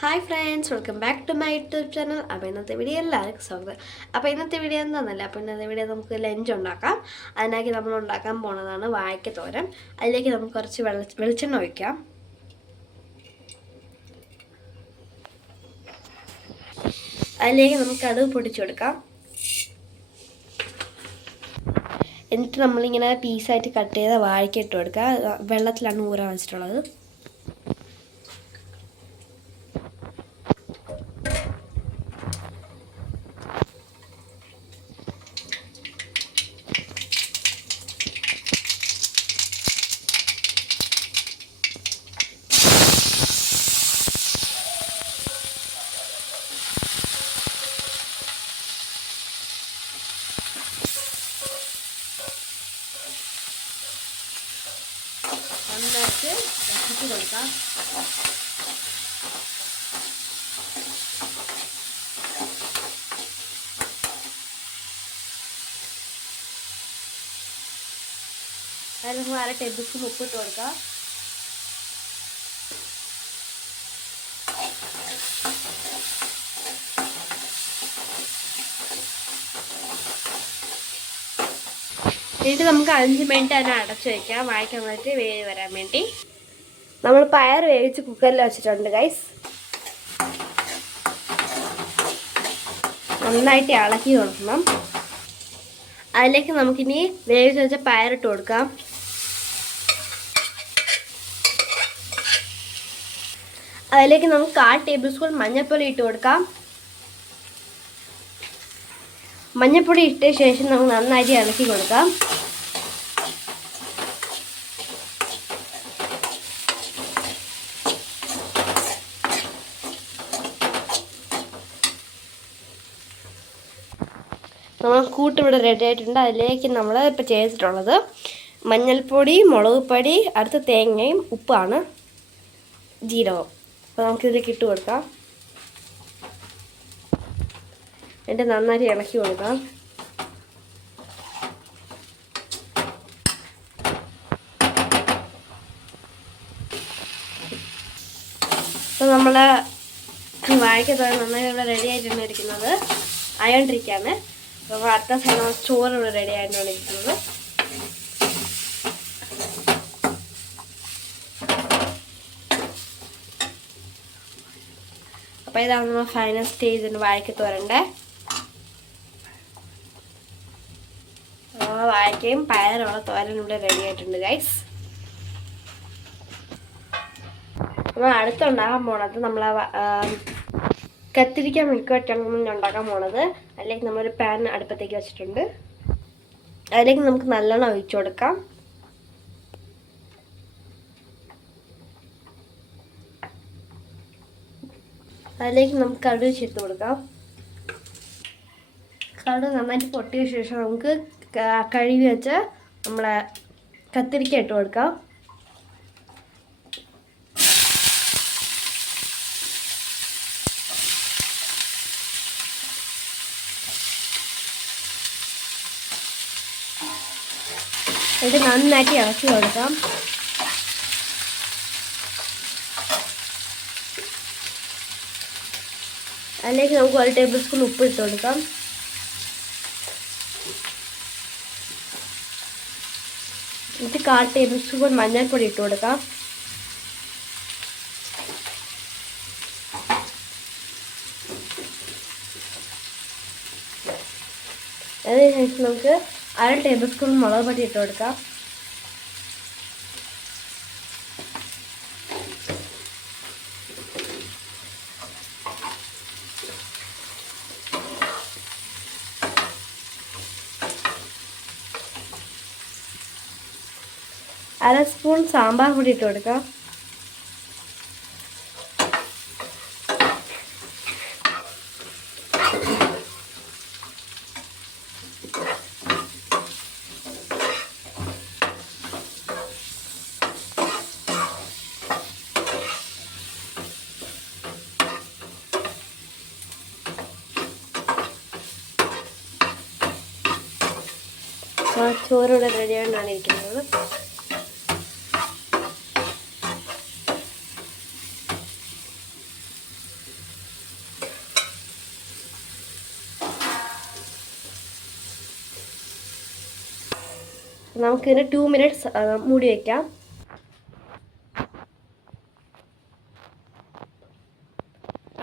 Hi friends, welcome back to my YouTube channel. അപ്പോൾ ഇന്നത്തെ video എല്ലാവർക്കും സ്വാഗതം. അപ്പോൾ ഇന്നത്തെ വീഡിയോ എന്താണെന്നല്ല, അപ്പോൾ ഇന്നത്തെ വീഡിയോ നമുക്ക് ലഞ്ച് ഉണ്ടാക്കാം. അതിനാക്കി നമ്മൾ ഉണ്ടാക്കാൻ പോകുന്നതാണ് വാഴയ്ക്കത്തോരൻ. അതിലേക്ക് നമുക്ക് കുറച്ച് വെളിച്ചെണ്ണ ഒഴിക്കാം. അതിലേക്ക് നമുക്ക് കടുക് പൊടിച്ചു കൊടുക്കാം. എന്നിട്ട് നമ്മളിങ്ങനെ പീസായിട്ട് കട്ട് ചെയ്ത വാഴയ്ക്ക ഇട്ട് കൊടുക്കുക. വെള്ളത്തിലാണ് ഊറാൻ വെച്ചിട്ടുള്ളത്. നന്നായിട്ട് ഇട്ട് കൊടുക്കാം. അതിൽ നമുക്ക് 1/2 ടേബിൾ സ്പൂൺ ഉപ്പിട്ട് കൊടുക്കാം. എന്നിട്ട് നമുക്ക് 5 മിനിറ്റ് അതിനെ അടച്ചു വയ്ക്കാം, വാഴയ്ക്ക നന്നായിട്ട് വേവ് വരാൻ വേണ്ടി. നമ്മൾ പയർ വേവിച്ച് കുക്കറിൽ വെച്ചിട്ടുണ്ട് ഗൈസ്. നന്നായിട്ട് ഇളക്കി കൊടുക്കണം. അതിലേക്ക് നമുക്കിനി വേവിച്ച് വെച്ച പയറിട്ട് കൊടുക്കാം. അതിലേക്ക് നമുക്ക് 1/4 ടേബിൾ സ്പൂൺ മഞ്ഞൾപ്പൊടി ഇട്ട് കൊടുക്കാം. മഞ്ഞൾപ്പൊടി ഇട്ട ശേഷം നമുക്ക് നന്നായിട്ട് ഇളക്കി കൊടുക്കാം. നമ്മൾ കൂട്ടിവിടെ റെഡി ആയിട്ടുണ്ട്. അതിലേക്ക് നമ്മൾ ഇപ്പോൾ ചേർത്തിട്ടുള്ളത് മഞ്ഞൾപ്പൊടി, മുളക് പൊടി, അടുത്ത തേങ്ങയും ഉപ്പാണ്, ജീരകം. അപ്പോൾ നമുക്കിതിലേക്ക് ഇട്ട് കൊടുക്കാം. എന്നിട്ട് നന്നായിട്ട് ഇളക്കി കൊടുക്കാം. അപ്പോൾ നമ്മൾ വാഴയ്ക്കത്തോരൻ നന്നായി ഇവിടെ റെഡി ആയിട്ടാണ് ഇരിക്കുന്നത്, ആയോണ്ടിരിക്കുകയാണ്. അപ്പോൾ അടുത്ത സമയം ചോറ് ഇവിടെ റെഡി ആയിട്ടാണ് ഇരിക്കുന്നത്. അപ്പോൾ ഇതാണ് നമ്മൾ ഫൈനൽ സ്റ്റേജിന് വാഴയ്ക്കത്തോരൻ്റെ. വാഴയ്ക്കയും പയറുള്ള തോരൻ ഇവിടെ റെഡി ആയിട്ടുണ്ട് ഗൈസ്. നമ്മൾ അടുത്തുണ്ടാകാൻ പോണത് നമ്മൾ കത്തിരിക്ക മെഴുക്കുവരട്ടിയാണ് ഉണ്ടാക്കാൻ പോണത്. അതിലേക്ക് നമ്മളൊരു പാൻ അടുപ്പത്തേക്ക് വെച്ചിട്ടുണ്ട്. അതിലേക്ക് നമുക്ക് നല്ലോണം ഒഴിച്ചു കൊടുക്കാം. അതിലേക്ക് നമുക്ക് കടുക് ചേർത്ത് കൊടുക്കാം. കടുക് നന്നായിട്ട് പൊട്ടിയ ശേഷം നമുക്ക് കഴുകി വെച്ച് നമ്മളെ കത്തിരിക്ക ഇട്ട് കൊടുക്കാം. എന്നിട്ട് നന്നായിട്ട് ഇളക്കി കൊടുക്കാം. അതിലേക്ക് നമുക്ക് 1 ടേബിൾ സ്പൂൺ ഉപ്പ് ഇട്ട് കൊടുക്കാം. എന്നിട്ട് 1/4 ടേബിൾ സ്പൂൺ മഞ്ഞൾപ്പൊടി ഇട്ട് കൊടുക്കാം. അതിനുശേഷം നമുക്ക് 1/2 ടേബിൾ സ്പൂൺ മുളക് പൊടി ഇട്ട് കൊടുക്കാം. അര സ്പൂൺ സാമ്പാർ പൊടി ഇട്ട് കൊടുക്കാം. ചോറിവിടെ റെഡിയായിട്ടാണ് ഇരിക്കുന്നത്. നമുക്കിതിന് 2 minutes മൂടി വയ്ക്കാം.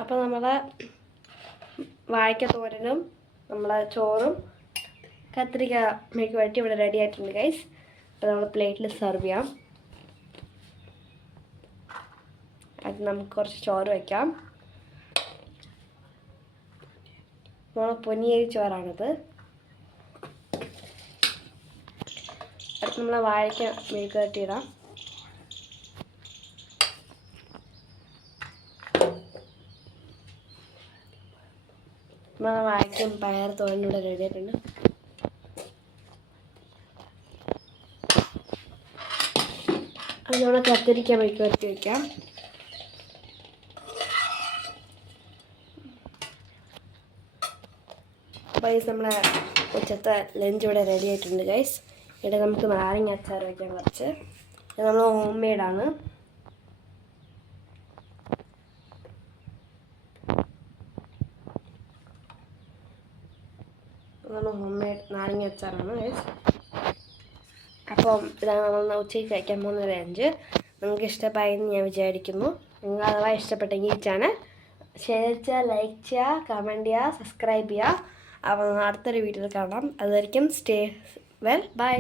അപ്പോൾ നമ്മളെ വാഴയ്ക്ക തോരനും നമ്മളെ ചോറും കത്തിരിക്ക മെഴുക്ക് വരട്ടി ഇവിടെ റെഡി ആയിട്ടുണ്ട് ഗൈസ്. അപ്പോൾ നമ്മൾ പ്ലേറ്റിൽ സെർവ് ചെയ്യാം. അത് നമുക്ക് കുറച്ച് ചോറ് വയ്ക്കാം. നമ്മളെ പൊന്നിയരി ചോറാണിത്. അടുത്ത് നമ്മളെ വാഴയ്ക്ക മെഴുക്ക് വരട്ടി ഇടാം. നമ്മളെ വാഴയ്ക്കും പയർ തോരനും ഇവിടെ റെഡി ആയിട്ടുണ്ട്. അത് നമ്മൾ കത്തിരിക്ക മെഴുക്ക് വരട്ടി വയ്ക്കാം. അപ്പോൾ നമ്മളെ ഉച്ചത്തെ ലഞ്ച് ഇവിടെ റെഡി ആയിട്ടുണ്ട് ഗൈസ്. ഇവിടെ നമുക്ക് നാരങ്ങ അച്ചാർ വയ്ക്കാം കുറച്ച്. ഇത് നമ്മൾ ഹോം മെയ്ഡാണ്. ഹോം മെയ്ഡ് നാരങ്ങ അച്ചാറാണ് ഗൈസ്. അപ്പം ഇതാണ് നമ്മൾ ഉച്ചയ്ക്ക് കഴിക്കാൻ പോകുന്ന ലഞ്ച്. നിങ്ങൾക്ക് ഇഷ്ടമായെന്ന് ഞാൻ വിചാരിക്കുന്നു. നിങ്ങൾ അഥവാ ഇഷ്ടപ്പെട്ടെങ്കിൽ ഈ ചാനൽ ഷെയർ ചെയ്യുക, ലൈക്ക് ചെയ്യുക, കമൻറ്റ് ചെയ്യുക, സബ്സ്ക്രൈബ് ചെയ്യുക. അപ്പോൾ അടുത്തൊരു വീഡിയോയിൽ കാണാം. അതുവരെയും സ്റ്റേ വെൽ, ബൈ.